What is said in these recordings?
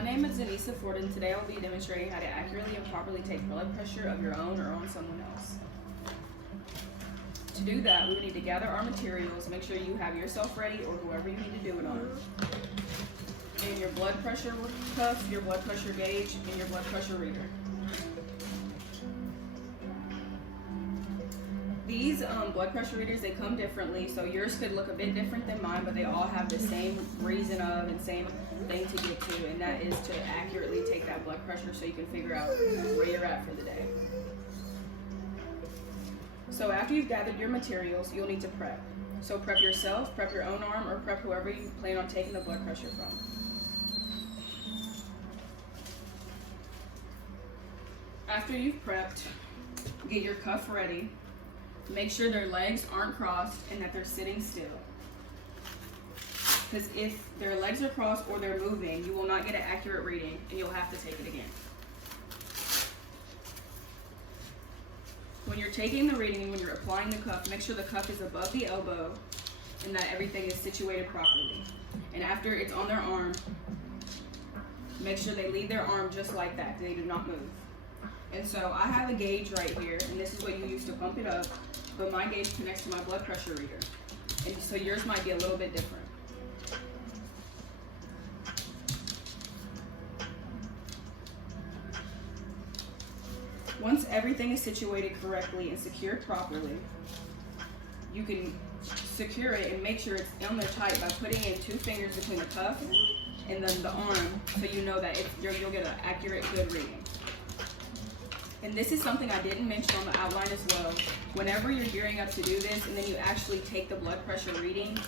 My name is Zanisa Ford, and today I'll be demonstrating how to accurately and properly take blood pressure of your own or on someone else. To do that, we will need to gather our materials, make sure you have yourself ready or whoever you need to do it on, and your blood pressure cuff, your blood pressure gauge, and your blood pressure reader. These blood pressure readers, they come differently, so yours could look a bit different than mine, but they all have the same reason of and same thing to get to, and that is to accurately take that blood pressure so you can figure out where you're at for the day. So after you've gathered your materials, you'll need to prep. So prep yourself, prep your own arm, or prep whoever you plan on taking the blood pressure from. After you've prepped, get your cuff ready. Make sure their legs aren't crossed and that they're sitting still. Because if their legs are crossed or they're moving, you will not get an accurate reading and you'll have to take it again. When you're taking the reading and when you're applying the cuff, make sure the cuff is above the elbow and that everything is situated properly. And after it's on their arm, make sure they leave their arm just like that. They do not move. And so I have a gauge right here, and this is what you use to pump it up, but my gauge connects to my blood pressure reader. And so yours might be a little bit different. Once everything is situated correctly and secured properly, you can secure it and make sure it's on there tight by putting in 2 fingers between the cuff and then the arm, so you know that you'll get an accurate, good reading. And this is something I didn't mention on the outline as well. Whenever you're gearing up to do this and then you actually take the blood pressure reading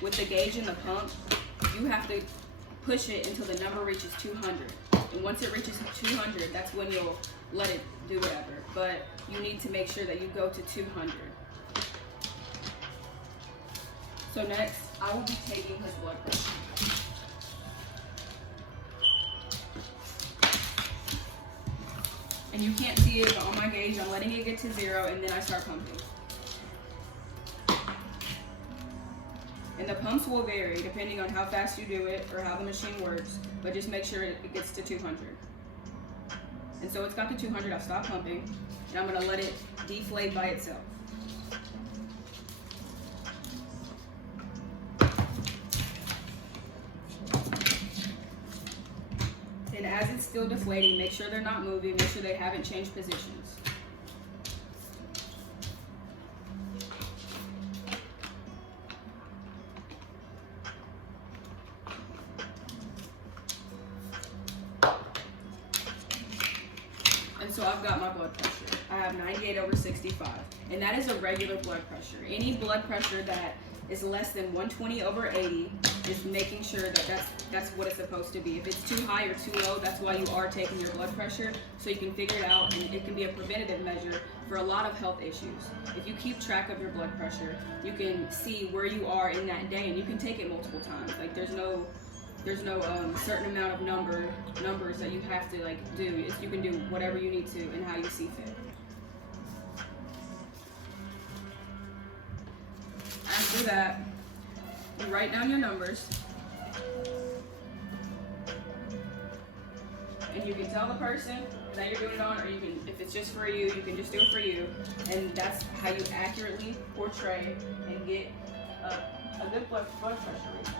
with the gauge and the pump, you have to push it until the number reaches 200. And once it reaches 200, that's when you'll let it do whatever. But you need to make sure that you go to 200. So next, I will be taking his blood pressure. And you can't see it, but on my gauge, I'm letting it get to 0, and then I start pumping. And the pumps will vary depending on how fast you do it or how the machine works, but just make sure it gets to 200. And so it's got to 200, I've stopped pumping, and I'm gonna let it deflate by itself. And as it's still deflating, make sure they're not moving, make sure they haven't changed positions. And so I've got my blood pressure. I have 98/65, and that is a regular blood pressure. Any blood pressure that is less than 120/80 is making sure that that's what it's supposed to be. If it's too high or too low, that's why you are taking your blood pressure, so you can figure it out, and it can be a preventative measure for a lot of health issues. If you keep track of your blood pressure, you can see where you are in that day, and you can take it multiple times. Like there's no certain amount of numbers that you have to do. You can do whatever you need to and how you see fit. After that, you write down your numbers, and you can tell the person that you're doing it on, or you can, if it's just for you, you can just do it for you, and that's how you accurately portray and get a good blood pressure reading.